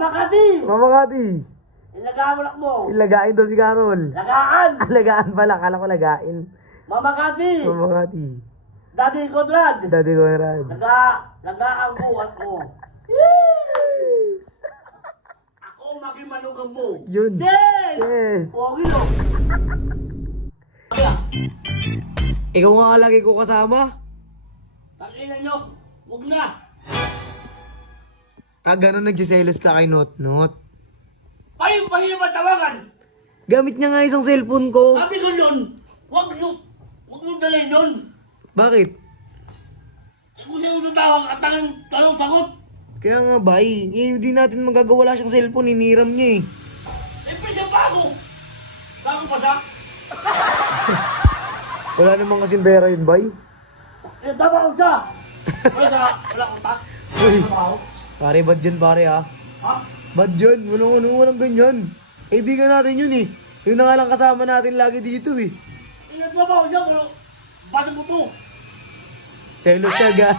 Makati! Mamakati. Ilagaan mo. Ilagain daw si Carol. Lagaan! Lagaan pala, kala ko lagain. Mamakati! Mamakati. Daddy Conrad! Daddy Conrad. Lagaan ko ako. Ako maging manugang mo. Yun. Yes! Yes. Pogi no? Ikaw nga lagi ko kasama. Tangina nyo. Huwag na. Ganun nagsiselos ka kay Not. Pahir ba tawagan? Gamit niya nga isang cellphone ko. Sabi ko yun. Huwag nyo dalhin yun. Bakit? Kung siya yung tawag at tanong sagot. Kaya nga bay, hindi natin magagawa, wala siyang cellphone, iniram niya eh. Siyempre siya bago. Bago pa siya. Wala namang kasing pera yun bay. Eh, tabaw siya. Wala kang tak. Uy, Tabaw. pare bad yun pare ah. Ha? Bad yun, walang ganyan. Kaibigan natin yun eh. Yun na nga lang kasama natin lagi dito eh. Tabaw siya pero bago mo to. Selos siya ga.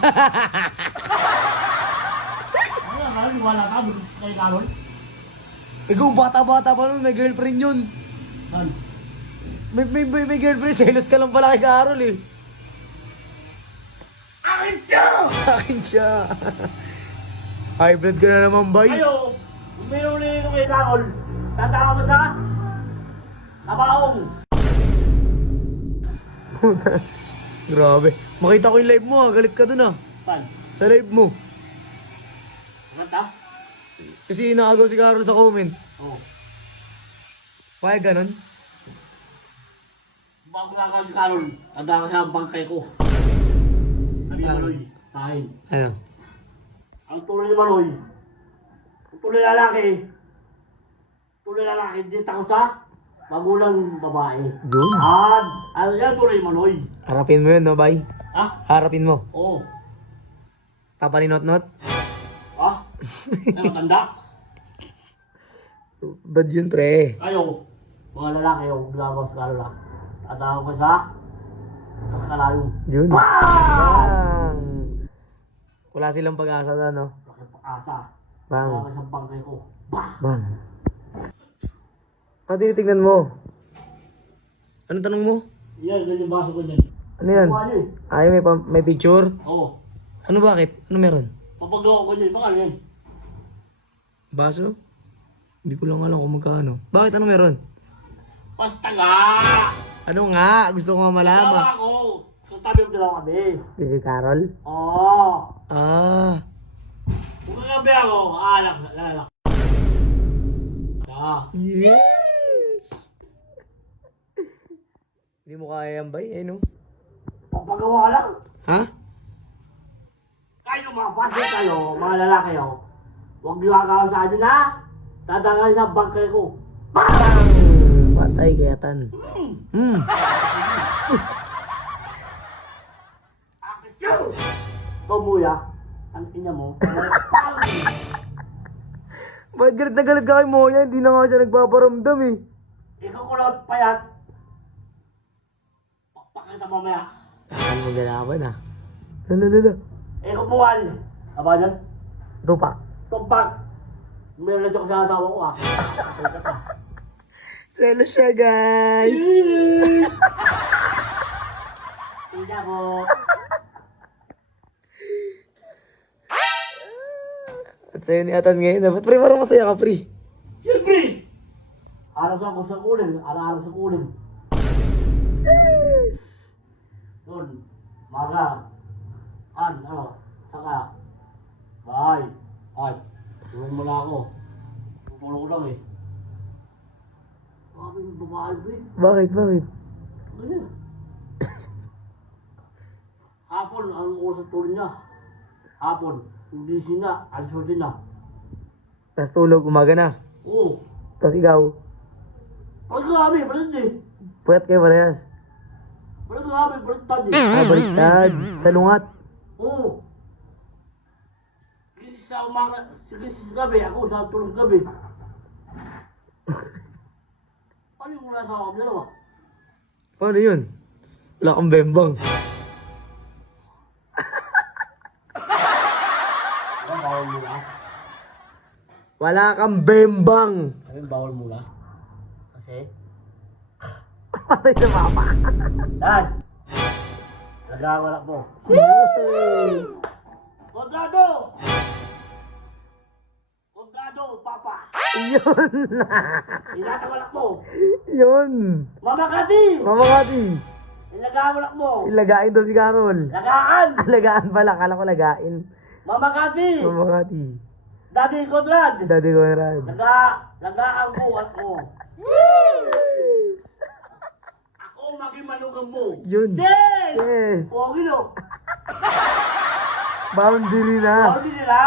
Wala ka, kay Carol. Ikaw bata-bata pa nun, may girlfriend yun. Saan? May girlfriend, selos ka lang pala kay Carol eh. Akin siya! Akin siya. Hybrid ka na naman bay. Kayo, uminom na yun kay Carol. Tanda ka ba siya? Tabaong. Grabe. Makita ko yung live mo ah, galit ka dun ah. Saan? Sa live mo. Maganda? Kasi inaagaw si Carol sa comment. Oo. Kaya ganun? Bago nga kami Carol, tanda ka siya ang bangkay ko. Sabi ni Maloy, kain. Ano? Ang tuloy ni Maloy, ang tuloy lalaki, hindi takot sa magulang babae. Yun. Ano yan, tuloy ni Maloy. Harapin mo yun no, bay? Ha? Harapin mo. Oo. Papaninot-not? Ha? Ano, tanda? Bad yun pre. Kayo, mga lalaki, gumagawa sa Carol ha. Tanda ko sa kalayo. Yun. Bang! Wala silang pag-asa na no? Laki pag-asa. Bang. Kaya sa bangkay ko. Bah! Bang. Ano tinitignan mo? Ano tanong mo? Yan, ganyan yung baso ko dyan. Ano yan? Ano eh? Ay, may picture? Oo. Ano bakit? Ano meron? Papagawa ko dyan, baka ano yan? Baso? Hindi ko lang alam kung magkano. Bakit? Ano meron? Basta nga! Ano nga? Gusto ko nga malaman. Dalawa ako! So tabi yung dalawa kami. Si Carol? Oo! Ah. Kung kagabi ako, anak. Yes! Hindi mo kaya yan, bay? Eh, no? Papagawa lang. Ha? Kayo mga pasok kayo, mga lalaki kayo. Huwag niyo agaw sa amin ha. Tatangan sa bangkay ko. Bang! Patay kaya tan. Akisyo! Tumuya. Ang ina mo. Ba't galit na galit ka kay Moya? Hindi na nga siya nagpaparamdam eh. Ikaw ko lang payat. Pakita mamaya. Saan mo galaban ah? Lala. Ikaw puwan. Aba dyan? Tupak. Tumpak. Meron na siya sa asawa ko ah. Selos siya guys! Ina mo. At sa'yo ni Atan ngayon. Dapat pre, parang masaya ka pre. Siyempre! Araw sa kulin. Araw sa kulin. Doon. Maga. Ano? Saka. Bye. Ay. Tulong mo na ako. Tutulong ko lang eh. Bakit yung babae ba eh? Bakit? Ano? Hapon, ang oras sa tulong niya. Hapon. Hindi sina. Alis mo sina. Tapos tulog, umaga na. Oo. Tapos ikaw, Palit kami. Palit eh. puyat kayo parehas. Palit kami. Palit tadi. Baliktad. Sa lungat. Oo. Kasi sa umaga. Sige sa gabi. Ako sa tulong gabi. Ano yung nasa kami dalawa? Paano yun? Wala kang bembang. Ano ba yun ah? Wala kang bembang. Sabi bawal muna. Kasi, Patay sa mama. Dad! Nagawalak mo. Kontrado! Kontrado, Papa! Yun. Inatawalak mo. Yun. Mama Kati! Mama Kati. Inagawalak mo. Ilagain daw si Carol. Lagaan! Lagaan pala. Kala ko lagain. Mama Kati! Mama Kati. Daddy Konrad! Daddy Conrad. Lagaan ko ako. Ako maging manugang mo. Yun. Yes! Yes. Pogi no? Boundary na. Pogi nila.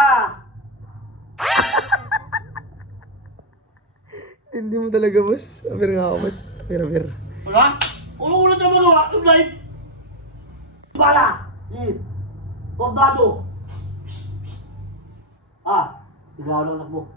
Hindi mo talaga, boss. Apir nga ako, boss. Apir. Wala? Ulo-ulo na mga live. Bala! Ni! Kontrado! Ah! Ikaw lang mo.